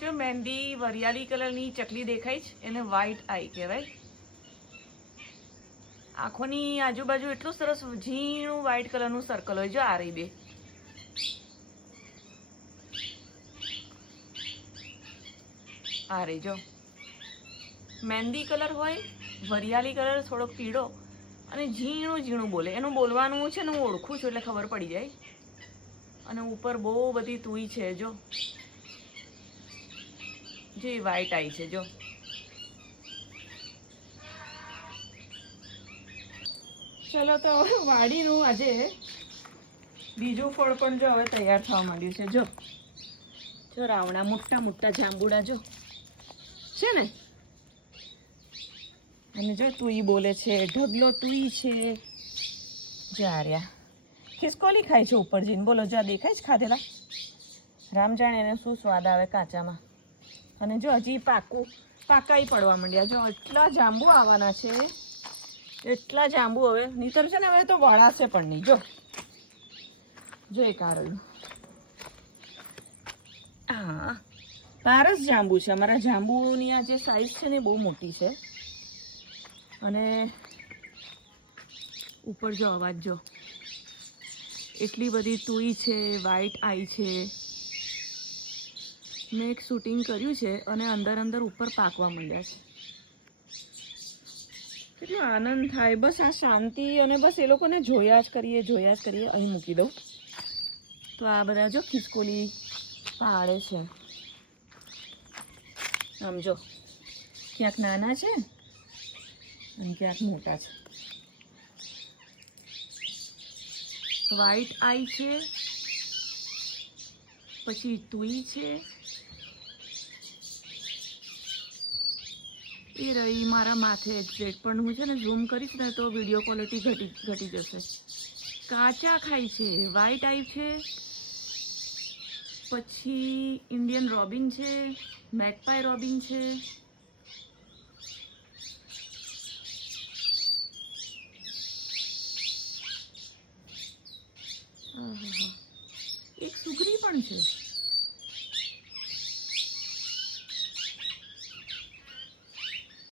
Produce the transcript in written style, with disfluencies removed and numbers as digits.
જો મહેંદી વરિયાળી કલરની ચકલી દેખાય છે એને વ્હાઈટ આઈ કહેવાય. આંખોની આજુબાજુ એટલું સરસ ઝીણું વ્હાઈટ કલરનું સર્કલ હોય. જો આ રહી બે. આ રહી જો મહેંદી કલર હોય, વરિયાળી કલર થોડોક પીળો અને ઝીણું ઝીણું બોલે. એનું બોલવાનું છે ને હું ઓળખું છું એટલે ખબર પડી જાય. અને ઉપર બહુ બધી તુઈ છે જો જે વ્હાઈટ આઈ છે જો. ચલો તો હવે વાડીનું આજે બીજું ફળ પણ જો હવે તૈયાર થવા માંડ્યું છે. જો જો રાવણા મોટા મોટા જાંબુડા જો છે ને. અને જો તુઈ બોલે છે, ઢગલો તુઈ છે. જા રહ્યા ખિસકોલી ખાય છે ઉપર જઈને. બોલો જા દેખાય છે ખાધેલા. રામ જાણે એને શું સ્વાદ આવે કાચામાં. અને જો હજી પાકાઈ પડવા માંડ્યા. જો એટલા જાંબુ આવવાના છે, એટલા જાંબુ હવે નીતર છે ને હવે તો વળાશે પણ નહીં. જો એક આ રહ્યું. હા પારસ જાંબુ છે. અમારા જાંબુની આ જે સાઈઝ છે ને બહુ મોટી છે. અને ઉપર જો અવાજ જો એટલી બધી તુઈ છે, વ્હાઈટ આઈ છે. મેં એક શૂટિંગ કર્યું છે અને અંદર અંદર ઉપર પાકવા માંડ્યા છે. કેટલો આનંદ થાય. બસ આ શાંતિ અને બસ એ લોકોને જોયા જ કરીએ. અહીં મૂકી દઉં તો આ બધા જો ખિસકોલી પાડે છે. આમ જો ક્યાંક નાના છે અને ક્યાંક મોટા છે. વ્હાઈટ આઈ છે, પછી તુઈ છે. એ રહી મારા માથે એક્ઝેક્ટ. પણ હું છે ને ઝૂમ કરીશ ને તો વિડીયો ક્વોલિટી ઘટી જશે. કાચા ખાય છે. વ્હાઈટ આઈ છે, પછી ઇન્ડિયન રોબિન છે, મેગપાઈ રોબિન છે. એક સુગરી પણ છે.